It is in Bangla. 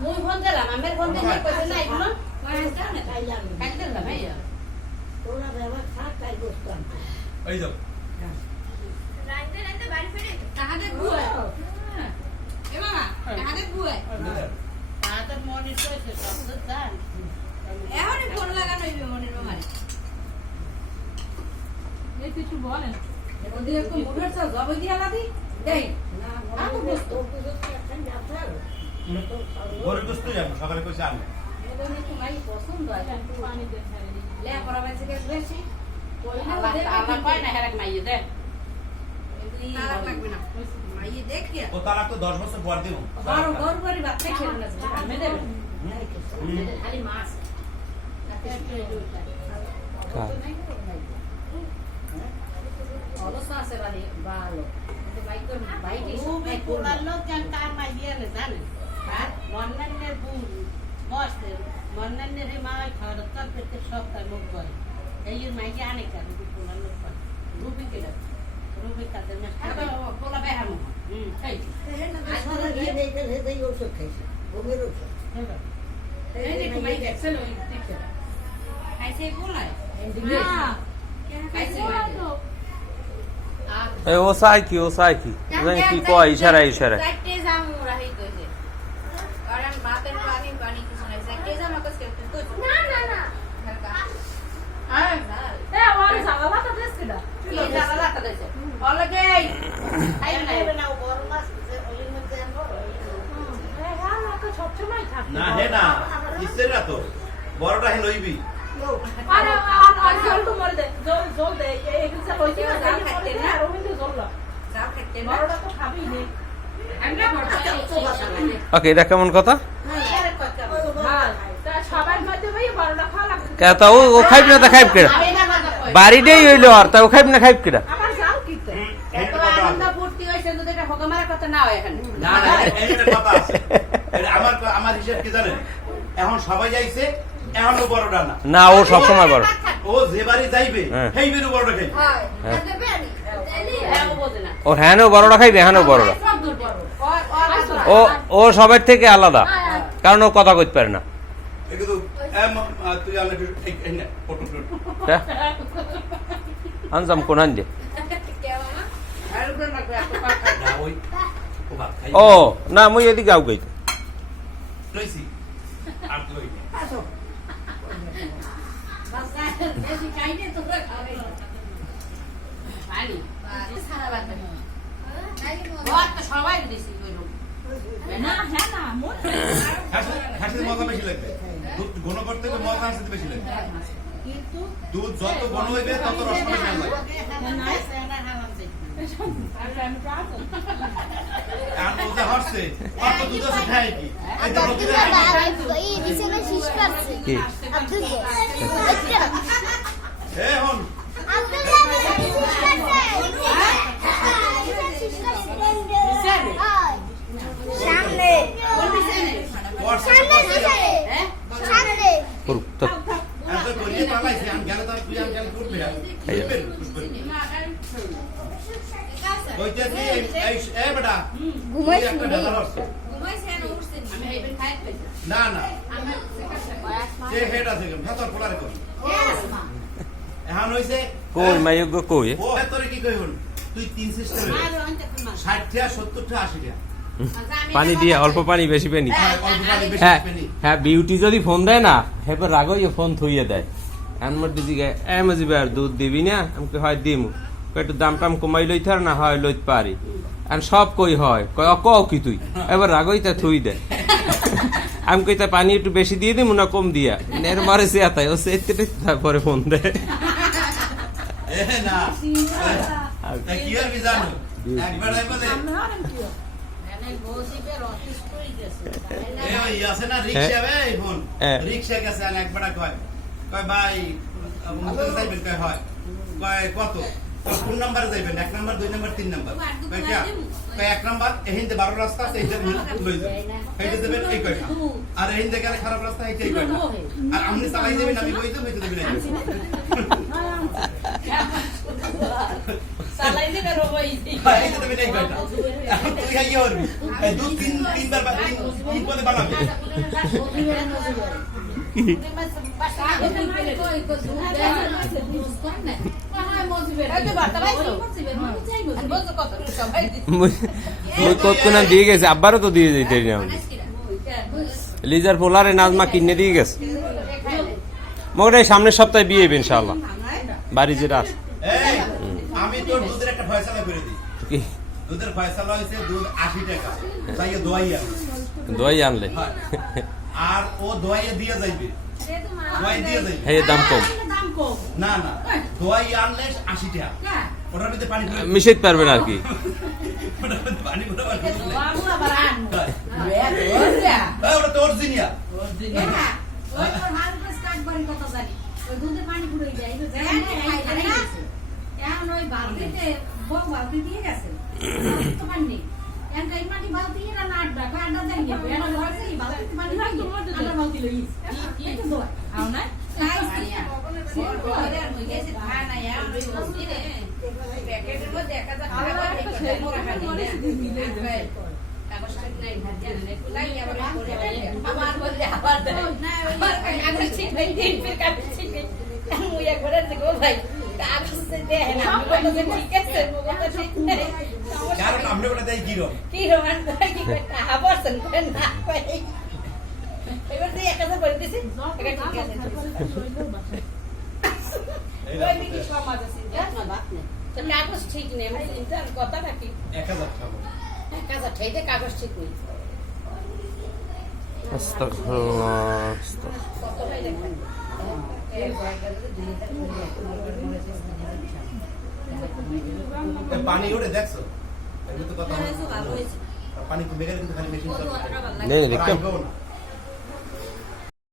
মুই ফোন দিলাম আমার ফোন দিয়ে কইছে না এগুলো কাটতে দিলাম ভাইয়া তোরা ব্যবহার থাক তাই বসতাম এই যাও রাইতে বাড়ি ফিরে তাহাদের বুয়া এ মামা তাহাদের বুয়া তাদের মনে কইছে সব জান এখনই ফোন লাগানো হইবে মনের মামারে এই কিছু বলেন ওদের একটু মুখের সব জবে দিয়া লাদি দেই না আমি বসতো গরুর গোশত যাবো সকালে কইছে আনবে এদের একটু মাই পছন্দ আছে একটু পানি দেন হ্যাঁ লে পড়া বেশি বেশি আল্লাহ আল্লাহ কয় না হেরাক মাইয়ে দে তালাক লাগবে না মাইয়ে দেখিয়া ও তারা তো 10 বছর পর দিব বড় গরু পরি ভাত খেয়ে না আমি দেব খালি মাছ অবস্থা আছে বাড়ি ভালো বাইকের বাইক খুবই পোলার লোক যেন কার মাইয়ে জানে আর মন্নান্নের বুড় বসতে মন্নান্নের এই মাই খাওয়ার তার পেটে সপ্তাহে মুখ করে এই মাইকে আনে কেন পোলার লোক করে রুবি কেটে রুবি কাদের পোলা বেহার এই খাইছে বলাই এ ও চাই কি জানি কি কয় ইশারায় চারটে জাম রাহি কইছে কারণ ভাতের পানি কিছু নাই চারটে জাম কইছে না এ ওরে জামালা তো দেশে দা কি জানালা তা দেছে অলগে খাইবে না ও বড় মাছ ওই মধ্যে আনবো হ্যাঁ না তো সব সময় থাকে না হে না ইসের না তো বড়টা হে লইবি আরে আর জল তো মরে দে জল দে এই কিছু লইতে না জানি খাইতে না আর ওই জল না যাও খাইতে না বড়টা তো খাবেই নে আমরা বড়টা ওকে এটা কেমন কথা হ্যাঁ তা সবার মধ্যে ভাই বড়টা খাওয়া লাগবে তা ও খাইব না তা খাইব কেডা বাড়িতেই হইলো আর তা ও খাইব না খাইব কেডা আমার জাল কিতে এত আনন্দ ফুর্তি হইছে যদি এটা হকমারের কথা না হয় এখানে না না এইটা কথা আছে এটা আমার হিসাব কি জানেন এখন সবাই যাইছে এখন ও বড়টা না না ও সব সময় বড় ও যে বাড়ি যাইবে হ্যাঁ। সেই বেরু বড়টা খাইবে হয় দেবে আনি হ্যাঁ ও বোঝে না ও হ্যাঁ বড়টা খাইবে হ্যাঁ বড়টা সব দূর বড় ও ও সবার থেকে আলাদা কারণ ও কথা কইতে পারে না কিন্তু তুই আমি এই না ফটো আনসাম কোন আনজে কে মামা আর উপরে লাগবে এত পাকা না ওই ও ভাত খাই ও না মুই এদিকে আউ গই লইছি আর তুই বেশি খাইলে তোরা খাবে পানি সারা বাদ ভাত তো সবাই দিছি কইলো না হ্যাঁ না মন খাসির মজা বেশি লাগবে দুধ ঘন করতে গেলে মজা আসতে বেশি লাগবে কিন্তু দুধ যত ঘন হইবে তত রস বেশি লাগবে আর আমি প্রাণ আর ও যে হচ্ছে অত দুধ আছে খায় কি এই তো কি এ হন করুক তো এত করিয়ে পালাইছে আমি গেলে তার তুই আমি গেলে করবি না কইতেছি এই বেটা ঘুমাইছিস একটা ঢালা হচ্ছে ঘুমাইছে না উঠছে আমি এইবার খাই পেছি না না সে হেড আছে কেন ভেতর পোলারে কর এখন হইছে কই মাইগো কই ও ভেতরে কি কইবন তুই তিন সিস্টেম 60 টা 70 টা 80 টা পানি দিয়ে অল্প পানি বেশি পানি অল্প পানি বেশি হ্যাঁ পানি হ্যাঁ বিউটি যদি ফোন দেয় না হেপর রাগই ফোন থইয়ে দেয় আনমর দিদি গে এমজি বার দুধ দিবি না আমাকে হয় দিমু একটু দাম টাম কমাই লইতে আর না হয় লইতে পারি আর সব কই হয় কয় ক কি তুই এবার রাগই তা থুই দে আমি কইতা পানি একটু বেশি দিয়ে দিমু না কম দিয়া নের মারে সে আতায় ও সেতে তারপরে ফোন দেয় এ না তা কি আর বিজানো একবার আইবলে এনে গোসিবে রতিস কই গেছে এ ওই আছে না রিকশা ভাই ফোন হ্যাঁ। রিকশা গেছে আর একবার কয় কয় ভাই মুখে যাইবেন কয় হয় কয় কত কোন নাম্বারে যাইবেন 1 নাম্বার 2 নাম্বার 3 নাম্বার কয় কি কয় 1 নাম্বার এহিন্দে 12 রাস্তা আছে এইটা লই যাবেন এইটা দেবেন এই কয়টা আর এহিন্দে গেলে খারাপ রাস্তা এইটাই কয়টা আর আপনি চালাই যাবেন আমি কই দেব এইটা দেবেন চালাইলে বের হইছি হ্যাঁ, এই যে তুমি নেই কয়টা। এখন তুই খাইয়ে পারবি। এই দুধ তিনবার তিন পদে বানাবি। মুই কতক্ষণ দিয়ে গেছে আব্বারও তো দিয়ে যেতে না লিজার পোলারে নাজমা কিনে দিয়ে গেছে মনে হয় সামনের সপ্তাহে বিয়ে হবে ইনশাআল্লাহ বাড়ি যেটা আছে এই, আমি তোর দুধের একটা ফয়সালা করে দিই। কি দুধের ফয়সালা হয়েছে দুধ 80 টাকা। তাই দোয়াই আনবে। দই আনলে হয়। আর ও দোয়াইয়ে দিয়ে যাইবে। দোয়াই দিয়ে যাইবে। এই দাম কম দাম কম না না, দোয়াই আনলে 80 টাকা। ওটার মধ্যে পানি ভরে মিশাইতে পারবেন আর কি ওটার মধ্যে পানি ভরে বার করে দিলে। বাবু আবার আন হয়। ওইটা এই, ওটা তো অরিজিনিয়া। হ্যাঁ ওই তোর হাল করে স্টার্ট করি কত জানি ওই দুধে পানি পুরো যায় এখন ওই বালতিতে বউ বালতি দিয়ে গেছে তো পানি নেই এখন এই মাটি বালতি এরা না আড্ডা কয় আড্ডা দেন গেছে এরা ধরছে এই বালতিতে পানি লাগে আড্ডা বালতি লইস এই তো দোয়া আও না কারণ আমরা বলে দেই কি রকম। এই কাগজ ঠিক নেই আমি চিন্তা কথা রাখি 1000 খাবো। কাগজ ঠিক কাগজ ঠিক নেই আস্তাগফিরুল্লাহ কতটাই দেখেন এই পানি ওরে দেখছো? এর মধ্যে কথা ভালো হয়েছে পানি তো বেগার কিন্তু খালি মেশিন চালাবে। নেই দেখতে রাখবেও না।